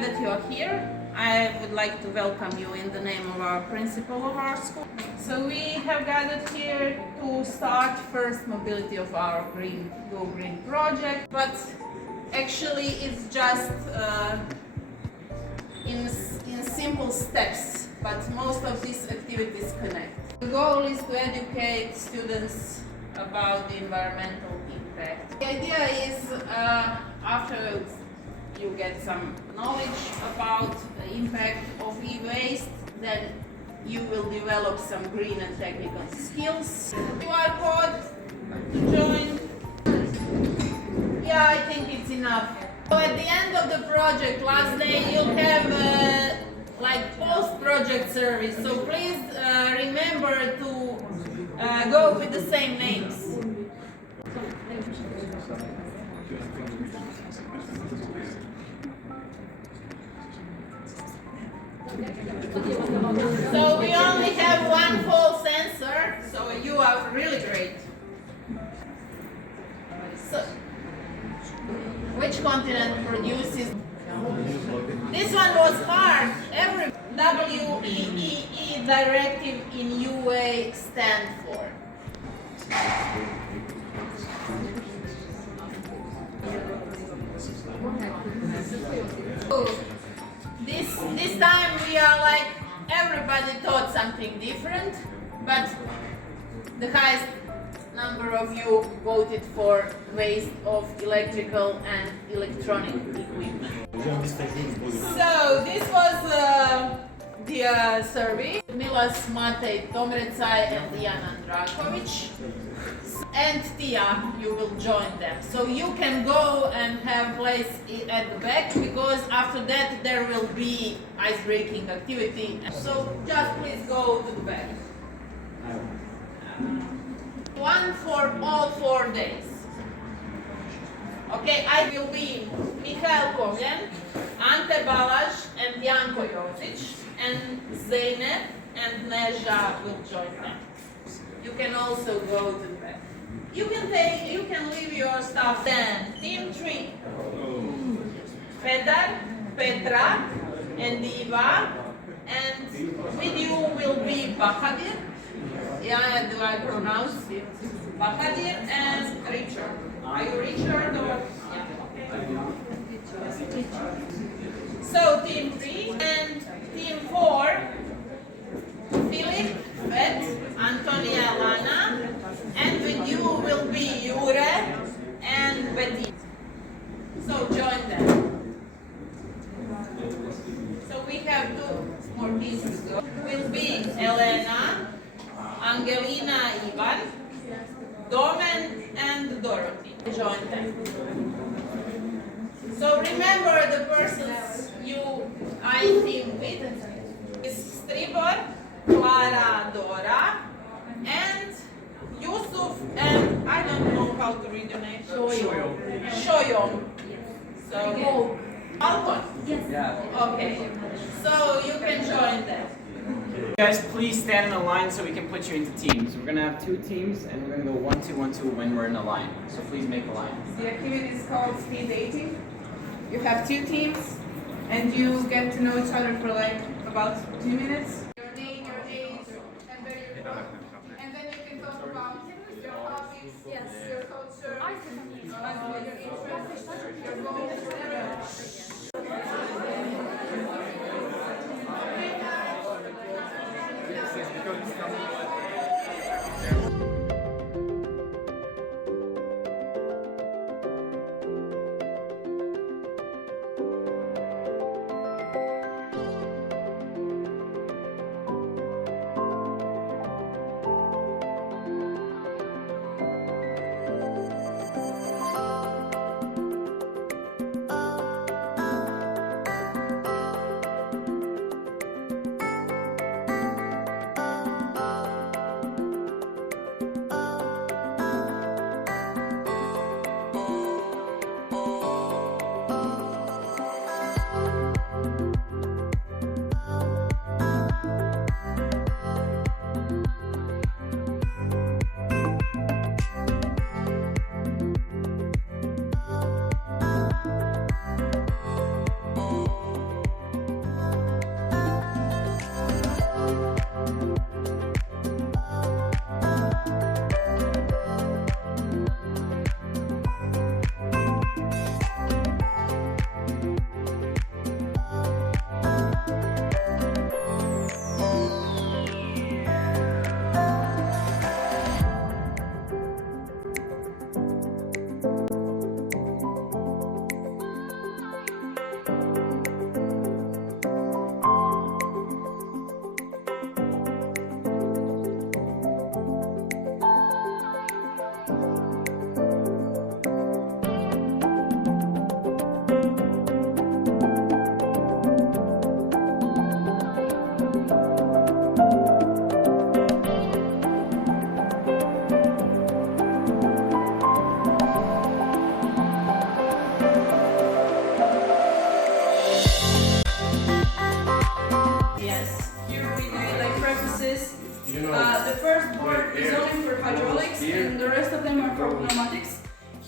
glad that you are here. I would like to welcome you in the name of our principal of our school. So we have gathered here to start first mobility of our Go Green project, but actually it's just in simple steps, but most of these activities connect. The goal is to educate students about the environmental impact. The idea is after you get some knowledge about the impact of e-waste, then you will develop some green and technical skills. QR code to join. Yeah, I think it's enough. So at the end of the project, last day, you'll have like post-project service. So please remember to go with the same names. So we only have one full sensor, so you are really great. So, which continent produces? This one was hard. Every WEEE directive in UA stand for. This time we are like everybody thought something different, but the highest number of you voted for waste of electrical and electronic equipment. So this was the survey. Milas Matej Tomrecaj and Diana Drakovic. And Tia, you will join them. So you can go and have place at the back, because after that there will be ice-breaking activity. So just please go to the back. One for all 4 days. Okay, I will be Mihail Kovljan, Ante Balaš and Janko Josic, and Zeynep and Neža will join them. You can also go to the back. You can leave your stuff then. Team 3. Petar, Petra, and Iva, and with you will be Bahadir. Yeah, do I pronounce it? Bahadir and Richard. Are you Richard or? Yeah, okay. So team 3 and team 4, Philip, Bet, Antonia, Lana, and with you will be Jure and Betty. So join them. So we have 2 more teams to go. Will be Elena, Angelina, Ivan, Domen and Dorothy. Join them. So remember the persons I team with is Stribor, Clara, Dora, and Yusuf, and I don't know how to read your name. Shoyom. So Falcon. Yes. Yeah. Okay. So you can join them. Guys, please stand in a line so we can put you into teams. We're gonna have 2 teams, and we're gonna go 1-2, 1-2 when we're in a line. So please make a line. The activity is called speed dating. You have 2 teams, and you get to know each other for like about 2 minutes. Your name, your age, and where you're from. And then you can talk about your hobbies, your culture, your interests, your goals, whatever.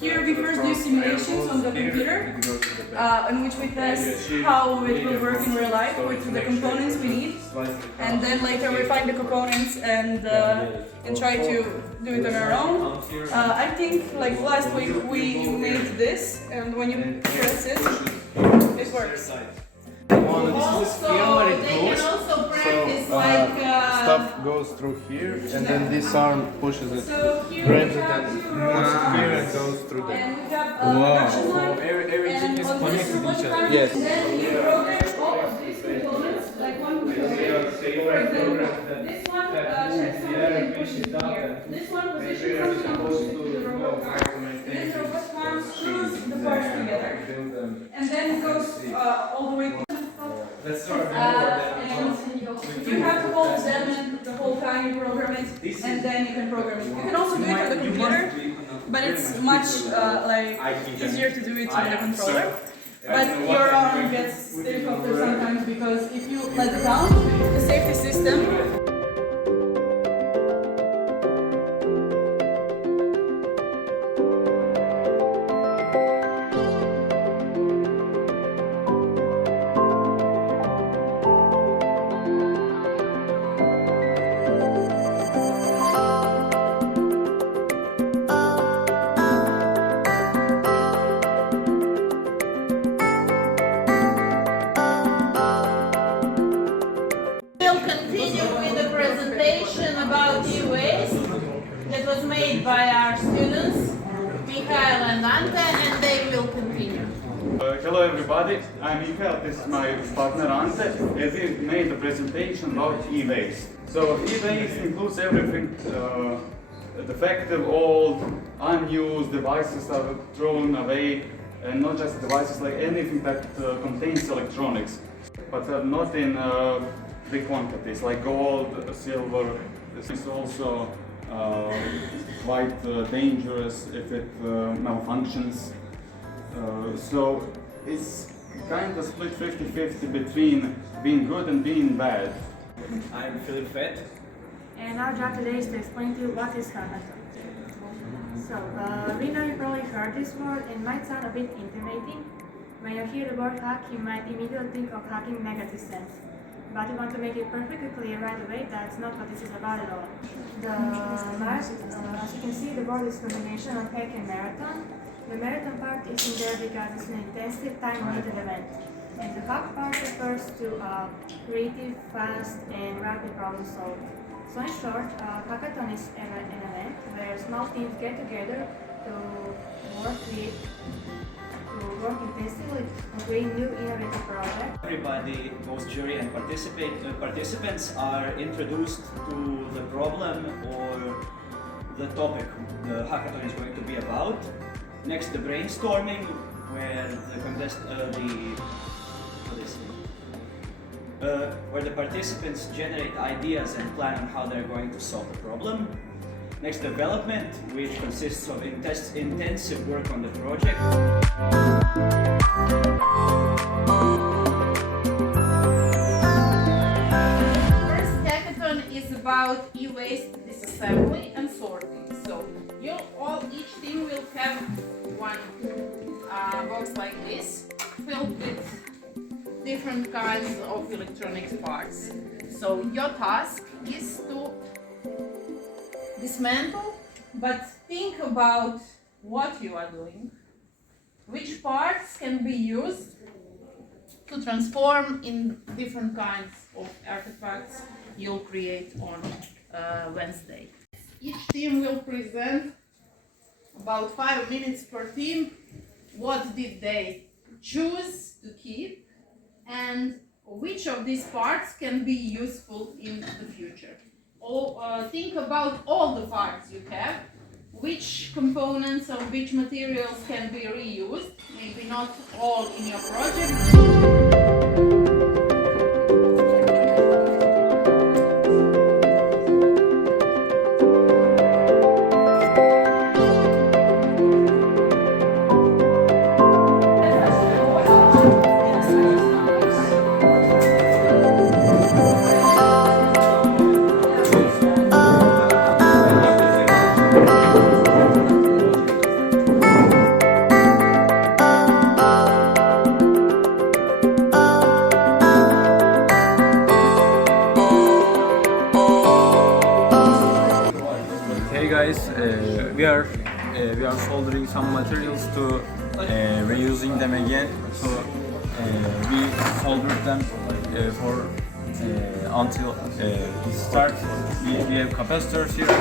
Here we first do simulations on the computer, in which we test how it will work in real life with the components we need, and then later we find the components and try to do it on our own. I think like last week we made this, and when you press it, it works. Also, they can also practice Stuff goes through here, and then this arm pushes it, So here grabs we it, have, and puts it here and goes through there. and we have production line, Everything is and on this connected to one each other. part, Yes. and then you program all of these components like one computer. For example, this one checks something and pushes it here. This one positions something and pushes it to the robot arm. This robot arm screws the parts together. And then it goes all the way to and you have to hold them and the whole time you program it, and then you can program it. You can also do it on the computer, but it's much easier to do it on the controller. But your arm gets stiff after sometimes because if you let down the safety system, we'll continue with the presentation about e-waste that was made by our students, Michael and Ante, and they will continue. Hello everybody, I'm Michael, this is my partner Ante, and we made a presentation about e-waste. So e-waste includes everything, defective, old, unused devices are thrown away, and not just devices, like anything that contains electronics, but not in big quantities, like gold, silver. This is also quite dangerous if it malfunctions. So it's kind of split 50-50 between being good and being bad. I'm Philip Fett. And our job today is to explain to you what is hackathon. So, we know you probably heard this word and might sound a bit intimidating. When you hear the word hack, you might immediately think of hacking in negative sense. But we want to make it perfectly clear right away that's not what this is about at all. The as you can see, the word is a combination of hack and marathon. The marathon part is in there because it's an intensive time-limited event. And the hack part refers to creative, fast, and rapid problem solving. So in short, hackathon is an event where small teams get together to work intensively on creating new innovative projects. Everybody, both jury and participants, are introduced to the problem or the topic the hackathon is going to be about. Next, the brainstorming, where where the participants generate ideas and plan on how they're going to solve the problem. Next, development, which consists of intensive work on the project. First hackathon is about e-waste disassembly and sorting. So each team will have one box like this, filled with different kinds of electronics parts. So your task is to dismantle, but think about what you are doing, which parts can be used to transform in different kinds of artifacts you'll create on Wednesday. Each team will present about 5 minutes per team. What did they choose to keep and which of these parts can be useful in the future? Think about all the parts you have, which components of which materials can be reused, maybe not all in your project. some materials to reusing them again. So we soldered them for until it starts. We have capacitors here.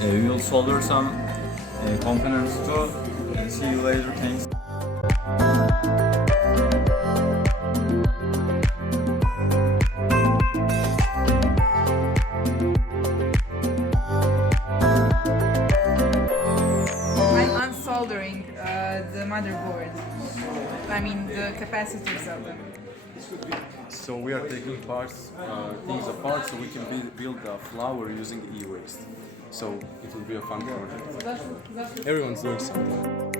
We will solder some components too. See you later. Thanks. I'm unsoldering the motherboard. I mean the capacitors of them. So we are taking things apart so we can build a flower using e-waste. So it will be a fun project. Everyone's doing something.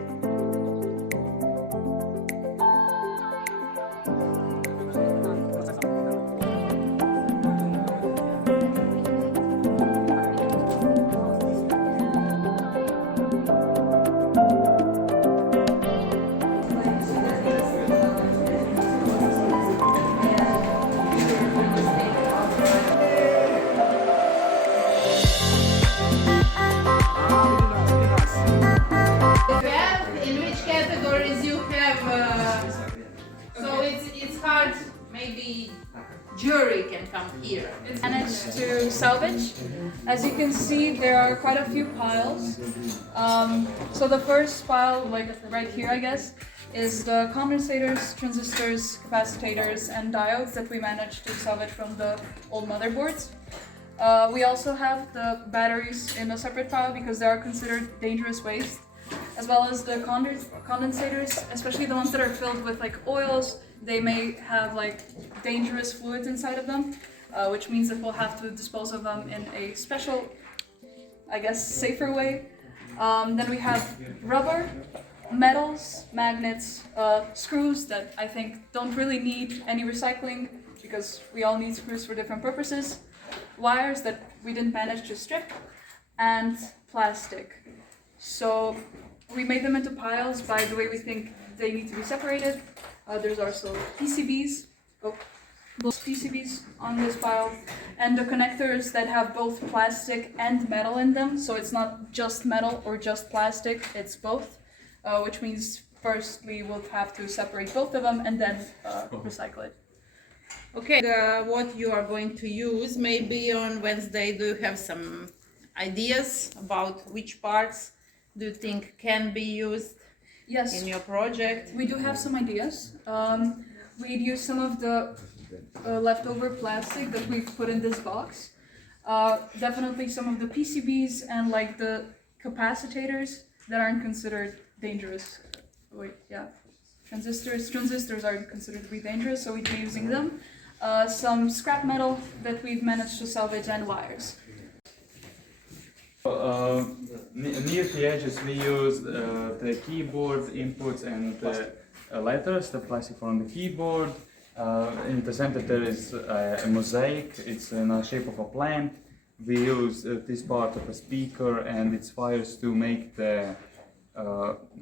In which categories you have, so it's hard, maybe jury can come here. Managed to salvage. As you can see, there are quite a few piles. So the first pile, like right here, I guess, is the condensators, transistors, capacitors, and diodes that we managed to salvage from the old motherboards. We also have the batteries in a separate pile because they are considered dangerous waste, as well as the condensators, especially the ones that are filled with like oils. They may have like dangerous fluids inside of them, which means that we'll have to dispose of them in a special, I guess, safer way. Then we have rubber, metals, magnets, screws that I think don't really need any recycling because we all need screws for different purposes, wires that we didn't manage to strip, and plastic. So we made them into piles by the way we think they need to be separated. There's also PCBs, those PCBs on this pile, and the connectors that have both plastic and metal in them. So it's not just metal or just plastic, it's both, which means firstly we'll have to separate both of them and then recycle it. Okay, what you are going to use, maybe on Wednesday, do you have some ideas about which parts do you think can be used Yes, in your project? we do have some ideas. We'd use some of the leftover plastic that we've put in this box. Definitely some of the PCBs and like the capacitors that aren't considered dangerous. Transistors aren't considered to be dangerous, so we'd be using them. Some scrap metal that we've managed to salvage, and wires. Near the edges we use the keyboard inputs and the letters, the plastic from the keyboard. In the center there is a mosaic, it's in the shape of a plant. We use this part of a speaker and its wires to make the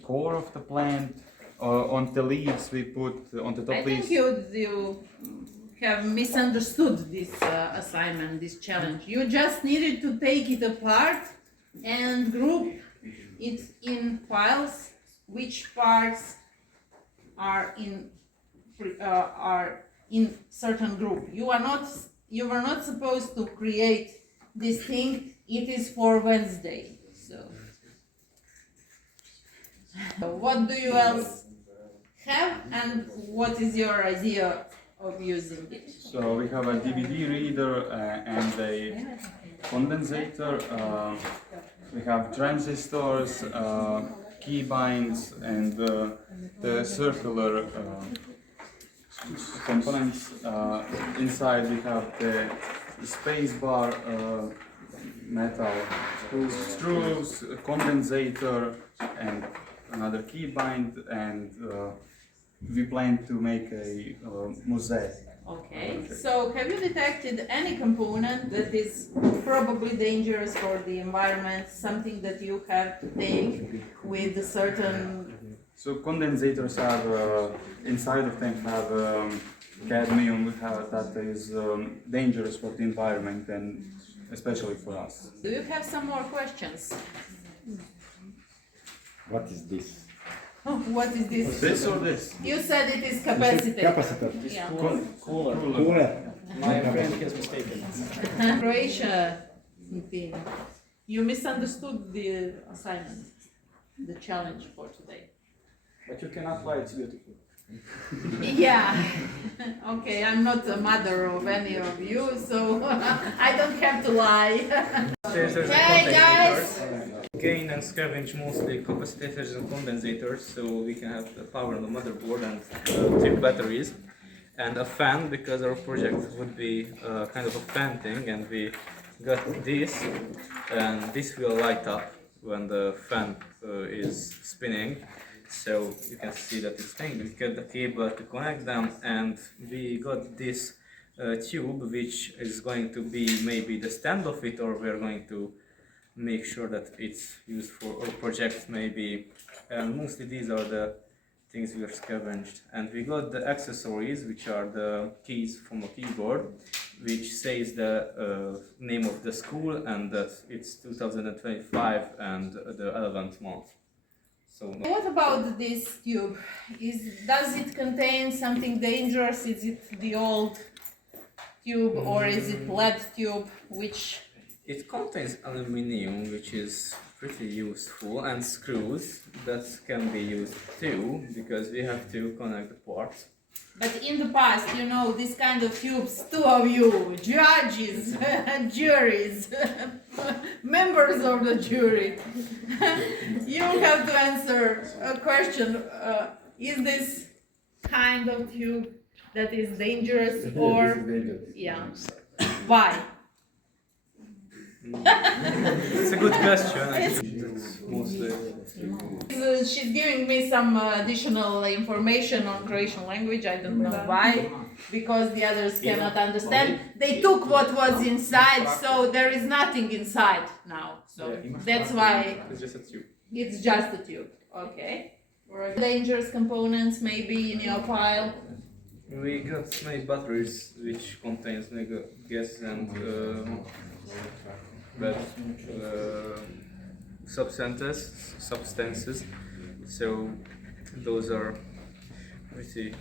core of the plant. On the leaves we put, on the top I leaves... think you have misunderstood this assignment, this challenge. You just needed to take it apart and group it in piles, which parts are in certain group. You were not supposed to create this thing. It is for Wednesday. So what do you else have, and what is your idea of using it? So we have a DVD reader and a condensator. We have transistors, keybinds, and the circular components. Inside we have the space bar, metal screws, a condensator, and another keybind, and we plan to make a mosaic. Okay, so have you detected any component that is probably dangerous for the environment, something that you have to take with a certain... So condensators have, inside of them have cadmium that is dangerous for the environment and especially for us. Do you have some more questions? What is this? What is this? This or this? You said it is capacitor. Capacitor. Yeah. Cooler. Cooler. My friend has mistaken. Croatia, you misunderstood the assignment, the challenge for today. But you can apply, it's beautiful. Yeah. Okay, I'm not the mother of any of you, so I don't have to lie. Hey guys! Gain and scavenge mostly capacitors and condensators, so we can have the power on the motherboard and 3 batteries. And a fan, because our project would be kind of a fan thing, and we got this, and this will light up when the fan is spinning. So you can see that it's spinning. We got the cable to connect them, and we got this tube, which is going to be maybe the stand of it, or we're going to make sure that it's used for our project maybe. And mostly these are the things we are scavenged. And we got the accessories, which are the keys from a keyboard, which says the name of the school and that it's 2025 and the 11th month. So What about this tube? Does it contain something dangerous? Is it the old tube or is it lead tube? Which? it contains aluminium, which is pretty useful, and screws that can be used too, because we have to connect the parts. But in the past, you know, this kind of tubes, two of you, judges, juries, members of the jury, you have to answer a question. Is this kind of tube that is dangerous or, yeah, why? It's a good question. Mostly. She's giving me some additional information on Croatian language. I don't know why, because the others cannot understand. They took what was inside, so there is nothing inside now. So that's why It's just a tube. it's just a tube. Okay. Dangerous components maybe in your pile. We got many batteries which contains mega gas and bad substances. So those are pretty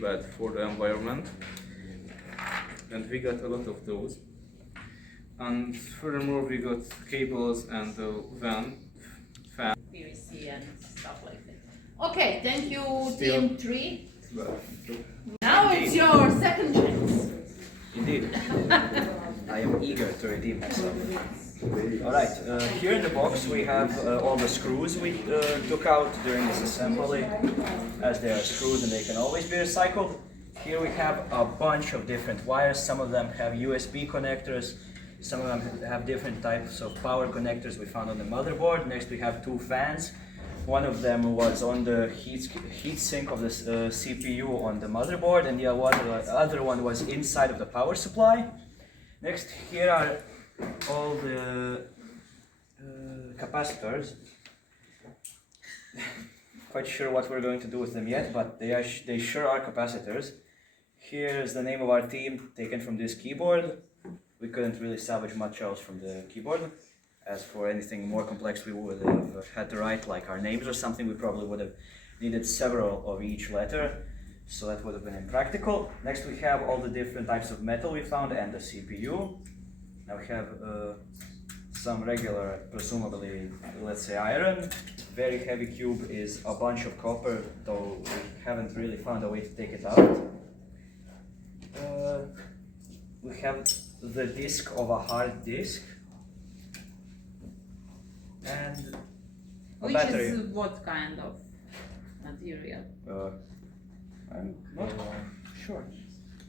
bad for the environment, and we got a lot of those. And furthermore, we got cables and the fan. PVC and stuff like that. Okay, thank you, team 3. Now it's your second chance. Indeed. I am eager to redeem myself. Alright, here in the box we have all the screws we took out during this assembly, as they are screws and they can always be recycled. Here we have a bunch of different wires. Some of them have USB connectors, some of them have different types of power connectors we found on the motherboard. Next we have 2 fans. One of them was on the heat sink of the CPU on the motherboard, and the other one was inside of the power supply. Next, here are all the capacitors. Quite sure what we're going to do with them yet, but they sure are capacitors. Here is the name of our team taken from this keyboard. We couldn't really salvage much else from the keyboard. As for anything more complex we would have had to write, like our names or something, we probably would have needed several of each letter, so that would have been impractical. Next we have all the different types of metal we found and the CPU. Now we have some regular, presumably, let's say iron. Very heavy cube is a bunch of copper, though we haven't really found a way to take it out. We have the disk of a hard disk. And a Which battery. is what kind of material? I'm not sure.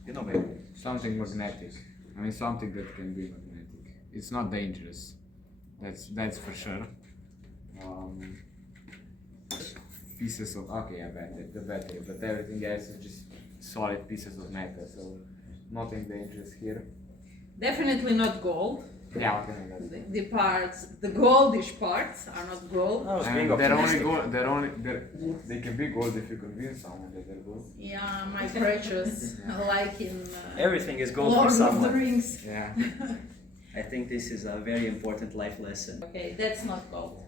You know, maybe. Something magnetic. I mean, something that can be magnetic. It's not dangerous. That's for sure. Pieces of the battery, but everything else is just solid pieces of metal. So nothing dangerous here. Definitely not gold. Yeah, okay. The parts, the goldish parts are not gold. I was being And optimistic. they can be gold if you convince someone that they're gold. Yeah, my precious, like in Everything is gold Lord for of the someone. Rings. Yeah. I think this is a very important life lesson. Okay, that's not gold.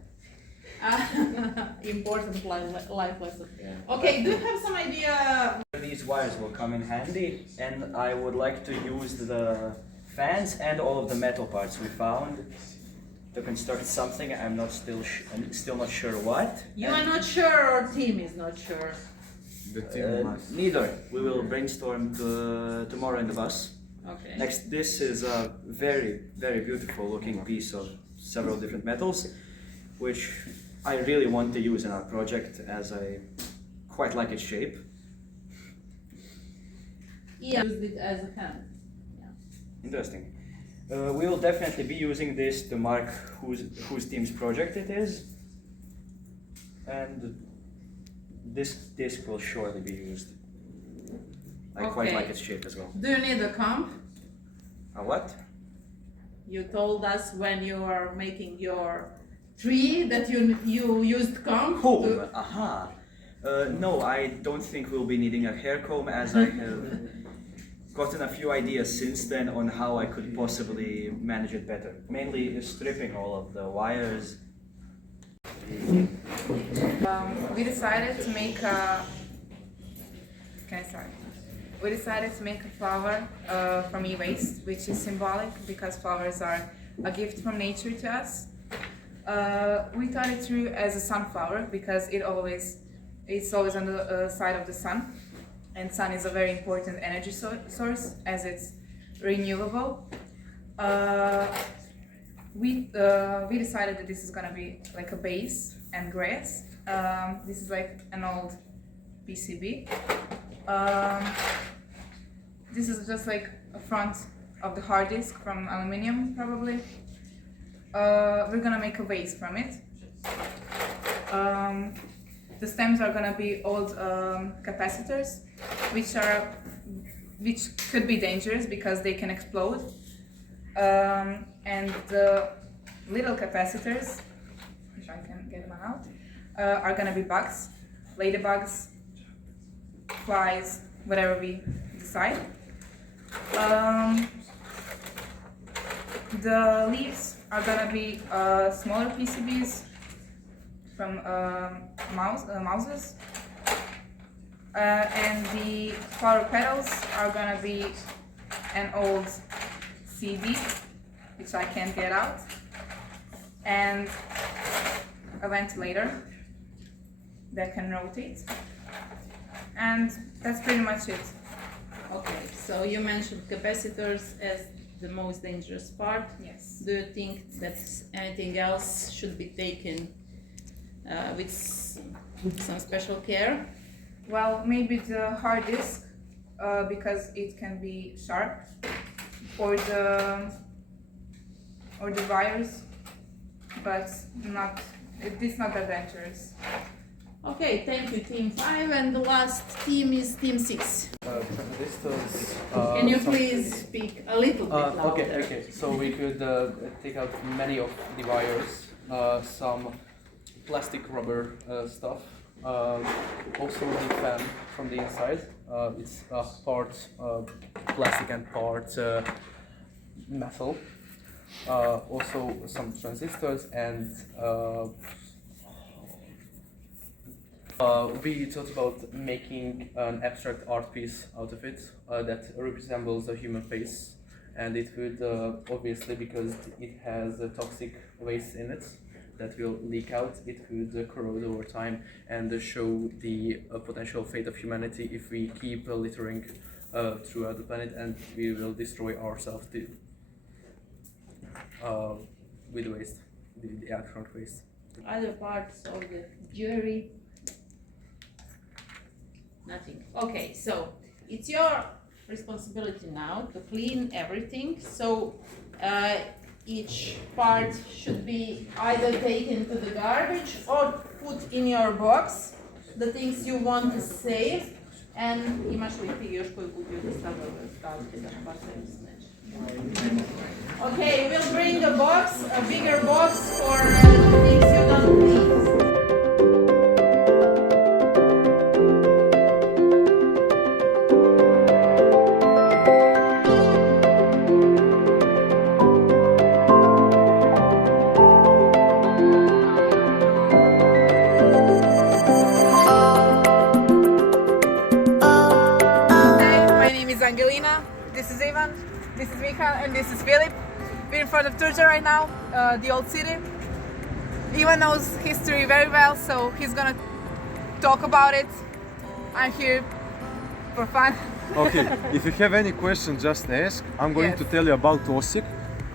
Important life lesson. Okay, do you have some idea? These wires will come in handy, and I would like to use the fans and all of the metal parts we found to construct something. I'm still not sure what. You are not sure, or team is not sure? The team must. Neither. We will brainstorm tomorrow in the bus. Okay. Next, this is a very, very beautiful looking piece of several different metals, which I really want to use in our project as I quite like its shape. Yeah, used it as a hand. Interesting. We will definitely be using this to mark whose team's project it is, and this disc will surely be used. I quite Okay. like its shape as well. Do you need a comp? A what? You told us when you are making your tree that you used comb. Comb, aha. No, I don't think we'll be needing a hair comb, as I have gotten a few ideas since then on how I could possibly manage it better. Mainly stripping all of the wires. We decided to make a. Can I start? We decided to make a flower from e-waste, which is symbolic because flowers are a gift from nature to us. We thought it through as a sunflower because it's always on the side of the sun, and sun is a very important energy source as it's renewable. We decided that this is gonna be like a base and grass. This is like an old PCB. This is just like a front of the hard disk from aluminium, probably. We're gonna make a vase from it. The stems are gonna be old capacitors, which could be dangerous because they can explode. And the little capacitors, if I can get one out, are gonna be bugs, ladybugs, flies, whatever we decide. The leaves are gonna be smaller PCBs from mouses, and the flower petals are gonna be an old CD, which I can't get out, and a ventilator that can rotate, and that's pretty much it. Okay, so you mentioned capacitors as the most dangerous part. Yes. Do you think that anything else should be taken with some special care? Well, maybe the hard disk, because it can be sharp, or the wires, but it's not that dangerous. Okay, thank you, Team 5, and the last team is Team 6. Transistors. Can you please speak a little bit louder? Okay. So we could take out many of the wires, some plastic rubber stuff, also the fan from the inside. It's part plastic and part metal. Also some transistors and we thought about making an abstract art piece out of it that resembles a human face, and it would obviously, because it has toxic waste in it that will leak out, it would corrode over time and show the potential fate of humanity if we keep littering throughout the planet, and we will destroy ourselves with waste, the electronic waste. Other parts of the jury? Nothing. Okay, so it's your responsibility now to clean everything. So each part should be either taken to the garbage or put in your box, the things you want to save. And имаш ли ти još koju kutiju staviti da ne bacaju smeće? Okay, we'll bring a box, a bigger box for things you don't need. Angelina, this is Ivan, this is Micha, and this is Filip. We're in front of Turča right now, the old city. Ivan knows history very well, so he's gonna talk about it. I'm here for fun. Okay, if you have any question, just ask. I'm going to tell you about Osijek.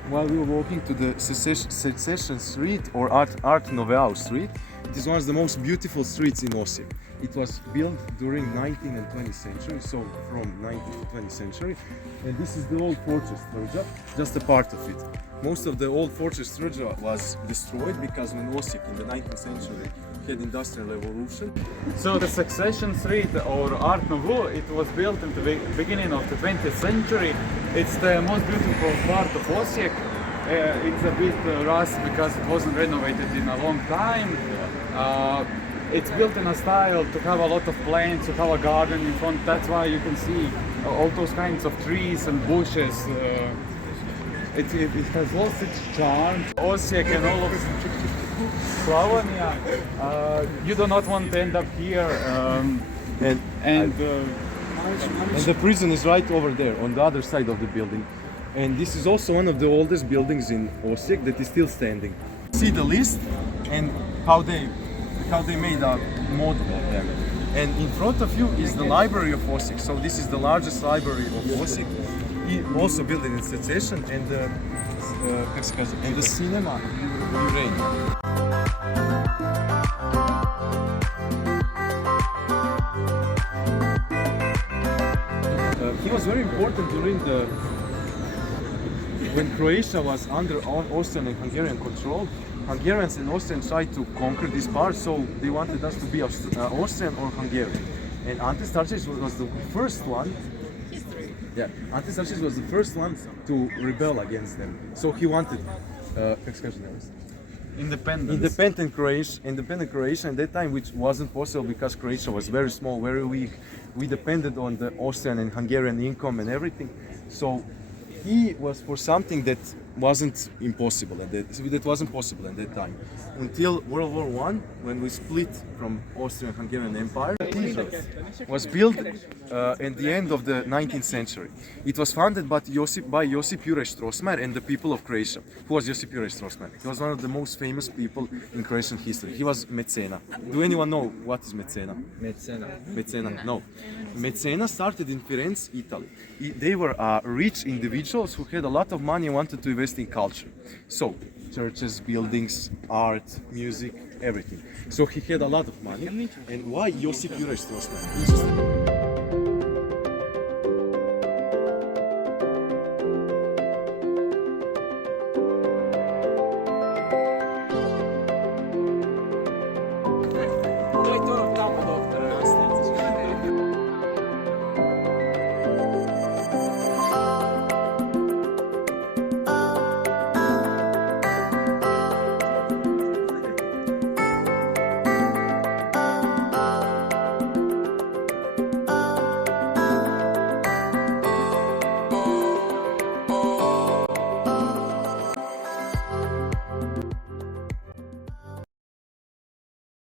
While we were walking to the Secession Street or Art Nouveau Street, it is one of the most beautiful streets in Osijek. It was built during 19th and 20th century, so from 19th to 20th century. And this is the old fortress Turča, just a part of it. Most of the old fortress Turča was destroyed because when Osijek in the 19th century had industrial revolution. So the Succession Street or Art Nouveau, it was built in the beginning of the 20th century. It's the most beautiful part of Osijek. It's a bit rust because it wasn't renovated in a long time. It's built in a style to have a lot of plants, to have a garden in front. That's why you can see all those kinds of trees and bushes. It has lost its charm. Osijek and all of Slavonia, you do not want to end up here. And the prison is right over there on the other side of the building. And this is also one of the oldest buildings in Osijek that is still standing. See the list and how they made a model of them. And in front of you is the library of Osijek. So this is the largest library of Osijek. Also built in Secession and the cinema Ukraine. He was very important during when Croatia was under Austrian and Hungarian control. Hungarians and Austrians tried to conquer this part, so they wanted us to be Austrian or Hungarian. And Ante Starčević was the first one. Yeah, Ante Starčević was the first one to rebel against them. So he wanted independent Croatia at that time, which wasn't possible because Croatia was very small, very weak. We depended on the Austrian and Hungarian income and everything. So he was for something that wasn't impossible and that wasn't possible at that time. Until World War I, when we split from Austrian-Hungarian Empire, it was built at the end of the 19th century. It was founded by Josip Juraj Strossmayer and the people of Croatia. Who was Josip Juraj Strossmayer? He was one of the most famous people in Croatian history. He was Mecena. Do anyone know what is Mecena? Mecena, no. Mecena started in Firenze, Italy. They were rich individuals who had a lot of money and wanted to invest in culture. So, churches, buildings, art, music, everything. So he had a lot of money. And why Josip Juraj Strossmayer?